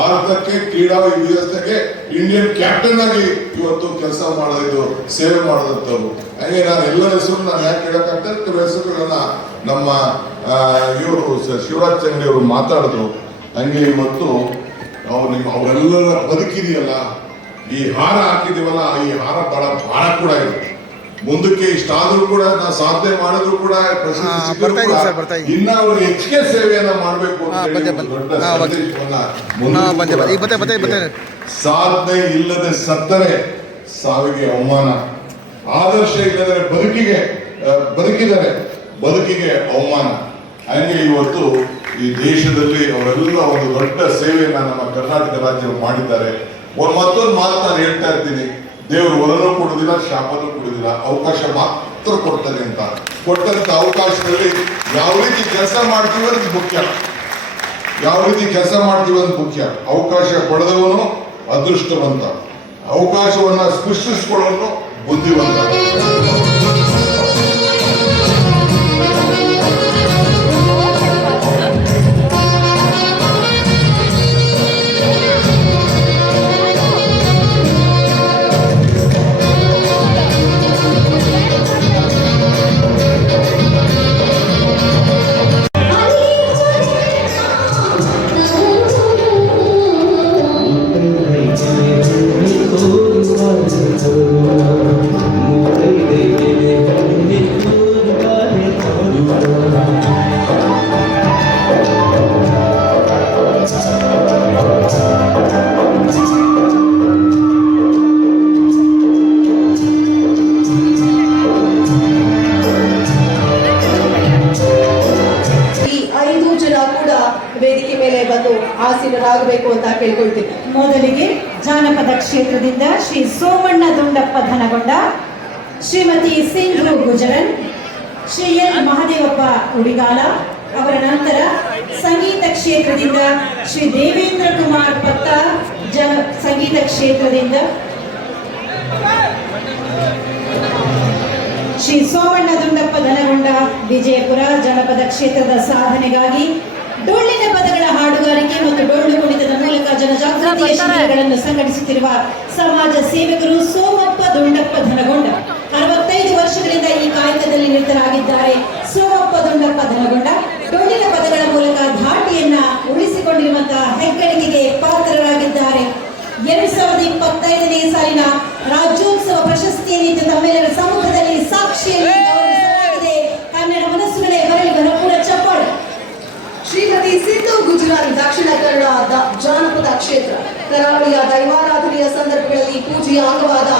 ಭಾರತಕ್ಕೆ ಕ್ರೀಡಾ ವ್ಯವಸ್ಥೆಗೆ ಇಂಡಿಯನ್ ಕ್ಯಾಪ್ಟನ್ ಆಗಿ ಇವತ್ತು ಕೆಲಸ ಮಾಡಿದ್ರು ಸೇವೆ ಮಾಡಿದಂಥವ್ರು. ಹಾಗೆ ನಾನು ಎಲ್ಲರ ಹೆಸರು ನಾನು ಯಾಕೆ ಹೇಳಕ್ಕಾಗ್ತದೆ ಕೆಲವು ಹೆಸರುಗಳನ್ನ ನಮ್ಮ ಇವರು ಶಿವರಾಜ್ ಚಂಡಿ ಅವರು ಮಾತಾಡಿದ್ರು. ಹಂಗೆ ಇವತ್ತು ಅವ್ರು ನಿಮ್ಮ ಅವರೆಲ್ಲರ ಬದುಕಿದೆಯಲ್ಲ ಈ ಹಾರ ಹಾಕಿದೀವಲ್ಲ ಈ ಹಾರ ಬಹಳ ಭಾರ ಕೂಡ ಇದೆ. ಮುಂದಕ್ಕೆ ಇಷ್ಟಾದ್ರೂ ಕೂಡ ನಾವು ಸಾಧನೆ ಮಾಡಿದ್ರು ಕೂಡ. ಇನ್ನ ಅವರು ಹೆಚ್ಚಿಗೆ ಸೇವೆಯನ್ನ ಮಾಡಬೇಕು. ಸಾಧನೆ ಇಲ್ಲದೆ ಸತ್ತರೆ ಸಾವಿಗೆ ಅವಮಾನ. ಆದರ್ಶ ಇಲ್ಲದ್ರೆ ಬದುಕಿಗೆ ಬದುಕಿದರೆ ಬದುಕಿಗೆ ಅವಮಾನ. ಹಂಗೆ ಇವತ್ತು ಈ ದೇಶದಲ್ಲಿ ಅವರೆಲ್ಲ ಒಂದು ದೊಡ್ಡ ಸೇವೆಯನ್ನ ನಮ್ಮ ಕರ್ನಾಟಕ ರಾಜ್ಯ ಮಾಡಿದ್ದಾರೆ. ಒಂದು ಮತ್ತೊಂದು ಮಾತು ನಾನು ಹೇಳ್ತಾ ಇರ್ತೀನಿ. ದೇವರು ಒಲನೂ ಕೊಡುವುದಿಲ್ಲ, ಶಾಪನೂ ಕೊಡುವುದಿಲ್ಲ, ಅವಕಾಶ ಮಾತ್ರ ಕೊಡ್ತಾನೆ ಅಂತ ಕೊಟ್ಟಂತ ಅವಕಾಶದಲ್ಲಿ ಯಾವ ರೀತಿ ಕೆಲಸ ಮಾಡ್ತೀವಿ ಅನ್ನೋದು ಮುಖ್ಯ. ಯಾವ ರೀತಿ ಕೆಲಸ ಮಾಡ್ತೀವಿ ಅಂತ ಮುಖ್ಯ. ಅವಕಾಶ ಪಡೆದವನು ಅದೃಷ್ಟವಂತ. ಅವಕಾಶವನ್ನ ಸೃಷ್ಟಿಸಿಕೊಳ್ಳೋನು ಬುದ್ಧಿವಂತ ವೇದಿಕೆ ಮೇಲೆ ಬಂದು ಆಸೀನರಾಗಬೇಕು ಅಂತ ಕೇಳ್ಕೊಳ್ತೀನಿ. ಮೊದಲಿಗೆ ಜಾನಪದ ಕ್ಷೇತ್ರದಿಂದ ಶ್ರೀ ಸೋಮಣ್ಣ ದುಂಡಪ್ಪ ಧನಗೊಂಡ, ಶ್ರೀಮತಿ ಸಿಂಧು ಗುಜರನ್, ಶ್ರೀ ಎಲ್ ಮಹದೇವಪ್ಪ ಉಡಿಗಾಲ, ಅವರ ನಂತರ ಸಂಗೀತ ಕ್ಷೇತ್ರದಿಂದ ಶ್ರೀ ದೇವೇಂದ್ರ ಕುಮಾರ್ ಪತ್ತ, ಜನ ಸಂಗೀತ ಕ್ಷೇತ್ರದಿಂದ ಶ್ರೀ ಸೋಮಣ್ಣ ದುಂಡಪ್ಪ ಧನಗೊಂಡ, ವಿಜಯಪುರ ಜನಪದ ಕ್ಷೇತ್ರದ ಸಾಧನೆಗಾಗಿ ಡೊಳ್ಳಿನ ಪದಗಳ ಹಾಡುಗಾರಿಕೆ ಮತ್ತು ಡೊಳ್ಳು ಕುಣಿತದ ಮೂಲಕ ಜನಜಾಗೃತಿಯ ಶಿಬಿರಗಳನ್ನು ಸಂಘಟಿಸುತ್ತಿರುವ ಸಮಾಜ ಸೇವಕರು ಸೋಮಪ್ಪ ದೊಂಡಪ್ಪ ಧನಗೊಂಡ. ಅರವತ್ತೈದು ವರ್ಷಗಳಿಂದ ಈ ಕಾಯಕದಲ್ಲಿ ನಿರತರಾಗಿದ್ದಾರೆ ಸೋಮಪ್ಪ ದೊಂಡಪ್ಪ ಧನಗೊಂಡ. ಡೊಳ್ಳಿನ ಪದಗಳ ಮೂಲಕ ಧಾಟಿಯನ್ನ ಉಳಿಸಿಕೊಂಡಿರುವಂತಹ ಹೆಗ್ಗಳಿಕೆಗೆ ಪಾತ್ರರಾಗಿದ್ದಾರೆ. ಎರಡ್ ಸಾವಿರದ ಇಪ್ಪತ್ತೈದನೇ ಸಾಲಿನ ರಾಜ್ಯೋತ್ಸವ ಪ್ರಶಸ್ತಿಯನ್ನು ತಮ್ಮೆಲ್ಲರ ಸಮ್ಮುಖದಲ್ಲಿ ಸಾಕ್ಷಿಯಲ್ಲಿ ಸಿಂಧು ಗುಜರಾತ್ ದಕ್ಷಿಣ ಕನ್ನಡ ಜಾನಪದ ಕ್ಷೇತ್ರ. ಕರಾವಳಿಯ ದೈವಾರಾಧನೆಯ ಸಂದರ್ಭಗಳಲ್ಲಿ ಪೂಜೆಯ ಅಂಗವಾದ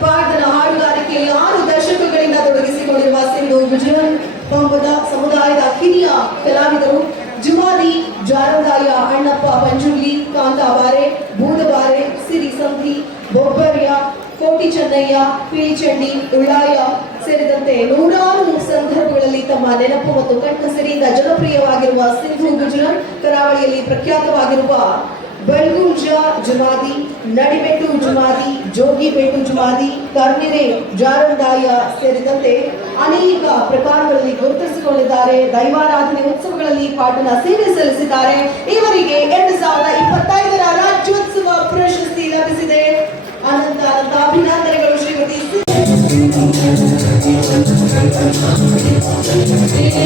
ಪಾಠದ ಹಾಡುಗಾರಿಕೆಯಲ್ಲಿ ಆರು ದಶಕಗಳಿಂದ ತೊಡಗಿಸಿಕೊಂಡಿರುವ ಸಿಂಧು ಗುಜರಾತ್ ಪಂಪದ ಸಮುದಾಯದ ಹಿರಿಯ ಕಲಾವಿದರು ಜುಮಾದಿ ಜಾರದಾಯ ಅಣ್ಣಪ್ಪ ಪಂಜುರ್ಲಿ ಕಾಂತಾಬಾರೆ, ಬೂದಬಾರೆ, ಸಿರಿ ಸಂಧಿ ಬೊಬ್ಬರ್ಯ, ಕೋಟಿ ಚೆನ್ನಯ್ಯ ಪಿಳಿಚಂಡಿ ಉಳ್ಳಾಯ ಸೇರಿದಂತೆ ನೂರಾರು ಸಂದರ್ಭಗಳಲ್ಲಿ ತಮ್ಮ ನೆನಪು ಮತ್ತು ಕಣ್ಣಸಿರಿಯಿಂದ ಜನಪ್ರಿಯವಾಗಿರುವ ಸಿಂಧು ಗುಜರಾತ್ ಕರಾವಳಿಯಲ್ಲಿ ಪ್ರಖ್ಯಾತವಾಗಿರುವ ಬೆಳಗುಂಜ ಜುಮಾದಿ, ನಡಿಬೆಟ್ಟು ಜುಮಾದಿ, ಜೋಗಿಬೆಟ್ಟು ಜುಮಾದಿ ಕರ್ನಿರೆ ಜಾರಂದಾಯ ಸೇರಿದಂತೆ ಅನೇಕ ಪ್ರಕಾರಗಳಲ್ಲಿ ಗುರುತಿಸಿಕೊಂಡಿದ್ದಾರೆ. ದೈವಾರಾಧನೆ ಉತ್ಸವಗಳಲ್ಲಿ ಪಾಠನ ಸೇವೆ ಸಲ್ಲಿಸಿದ್ದಾರೆ. ಇವರಿಗೆ ಎರಡು ಸಾವಿರದ ಇಪ್ಪತ್ತೈದರ ರಾಜ್ಯೋತ್ಸವ ಪ್ರಶಸ್ತಿ ಲಭಿಸಿದೆ. ಅನಂತ ಅನಂತ ಅಭಿನಂದನೆಗಳು ಶ್ರೀಮತಿ